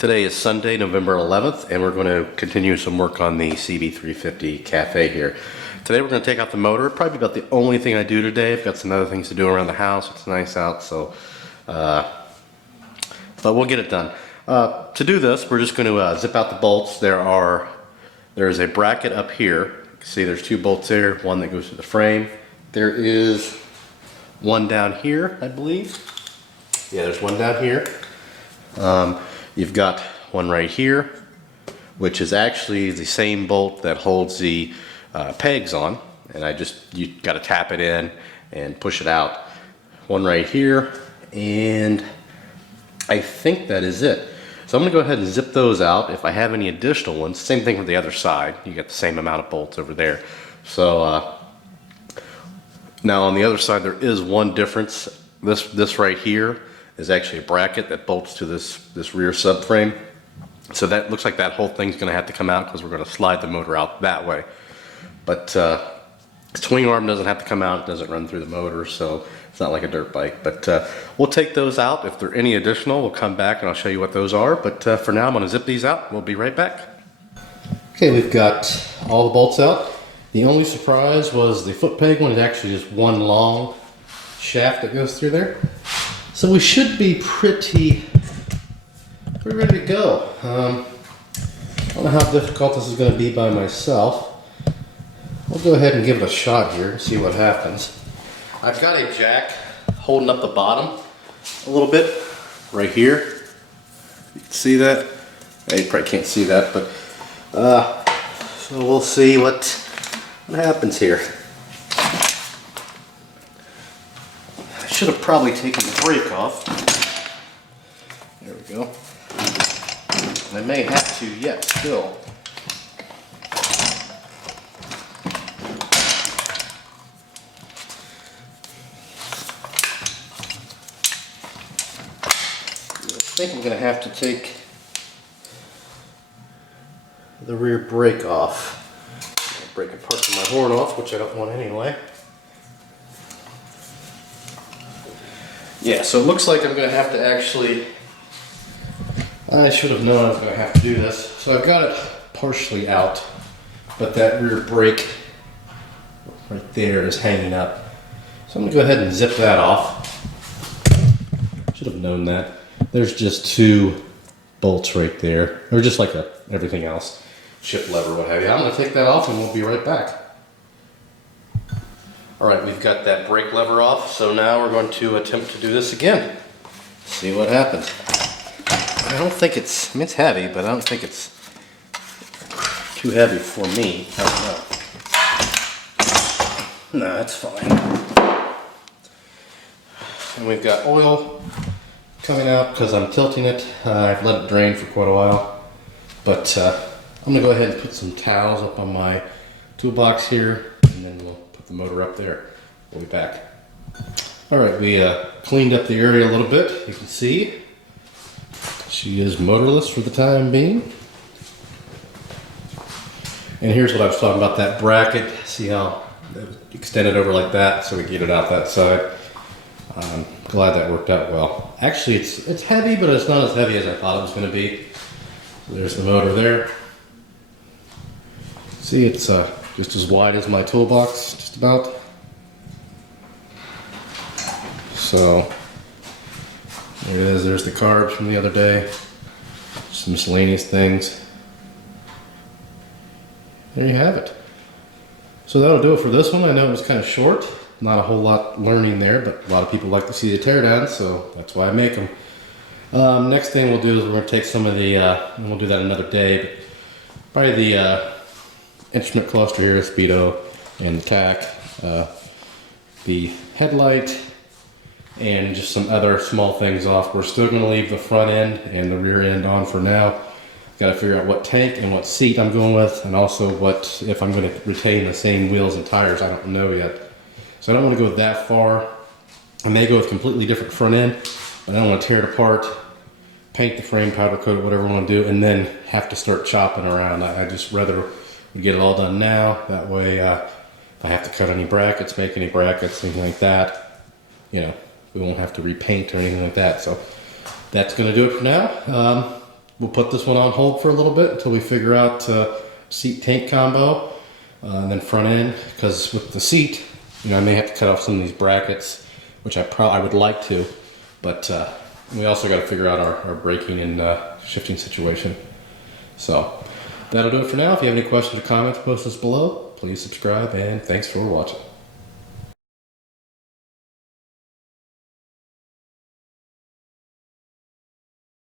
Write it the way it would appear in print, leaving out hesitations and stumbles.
Today is Sunday, November 11th, and we're going to continue some work on the CB350 cafe here. Today we're going to take out the motor. Probably about the only thing I do today. I've got some other things to do around the house. It's nice out, so but we'll get it done. To do this, we're just going to zip out the bolts. There's a bracket up here. You can see there's two bolts there, one that goes to the frame. There is one down here, I believe. Yeah, there's one down here. You've got one right here, which is actually the same bolt that holds the pegs on, and you got to tap it in and push it out. One right here, and I think that is it. So I'm going to go ahead and zip those out. If I have any additional ones, same thing with the other side. You got the same amount of bolts over there. So now on the other side there is one difference. This right here is actually a bracket that bolts to this rear subframe. So that looks like that whole thing's going to have to come out because we're going to slide the motor out that way. But the swing arm doesn't have to come out. It doesn't run through the motor, so it's not like a dirt bike. But we'll take those out. If there are any additional, we'll come back and I'll show you what those are. But for now, I'm going to zip these out. We'll be right back. Okay, we've got all the bolts out. The only surprise was the foot peg one is actually just one long shaft that goes through there. So we should be pretty ready to go. I don't know how difficult this is going to be by myself. We'll go ahead and give it a shot here and see what happens. I've got a jack holding up the bottom a little bit right here. You can see that? You probably can't see that, but so we'll see what happens here. Should have probably taken the brake off. There we go. I may have to yet still. I think I'm going to have to take the rear brake off. Breaking parts of my horn off, which I don't want anyway. Yeah, so it looks like I'm going to have to actually, I should have known I was going to have to do this. So I've got it partially out, but that rear brake right there is hanging up. So I'm going to go ahead and zip that off. Should have known that. There's just two bolts right there, or just like everything else, shift lever, what have you. I'm going to take that off and we'll be right back. Alright, we've got that brake lever off, so now we're going to attempt to do this again. See what happens. I don't think it's heavy, but I don't think it's too heavy for me. I don't know. No, it's fine. And we've got oil coming out because I'm tilting it. I've let it drain for quite a while. But I'm going to go ahead and put some towels up on my toolbox here, and then we'll put the motor up there. We'll be back. Alright, we cleaned up the area a little bit. You can see she is motorless for the time being. And here's what I was talking about, that bracket. See how it was extended over like that so we get it out that side. I'm glad that worked out well. Actually, it's heavy, but it's not as heavy as I thought it was going to be. So there's the motor there. See, it's just as wide as my toolbox, just about. So there it is. There's the carbs from the other day. Some miscellaneous things. There you have it. So that'll do it for this one. I know it was kind of short. Not a whole lot learning there, but a lot of people like to see the teardowns, so that's why I make them. Next thing we'll do is we're going to take some of the, and we'll do that another day, but probably the instrument cluster here, speedo, and the tack, the headlight, and just some other small things off. We're still going to leave the front end and the rear end on for now. Got to figure out what tank and what seat I'm going with, and also what, if I'm going to retain the same wheels and tires. I don't know yet. So I don't want to go that far. I may go with completely different front end, but I don't want to tear it apart, paint the frame, powder coat it, whatever I want to do, and then have to start chopping around. I just rather we get it all done now. That way, if I have to cut any brackets, make any brackets, anything like that, we won't have to repaint or anything like that. So that's going to do it for now. we'll put this one on hold for a little bit until we figure out seat tank combo, and then front end, because with the seat, you know, I may have to cut off some of these brackets, which I would like to, but we also got to figure out our braking and shifting situation. So that'll do it for now. If you have any questions or comments, post us below. Please subscribe, and thanks for watching.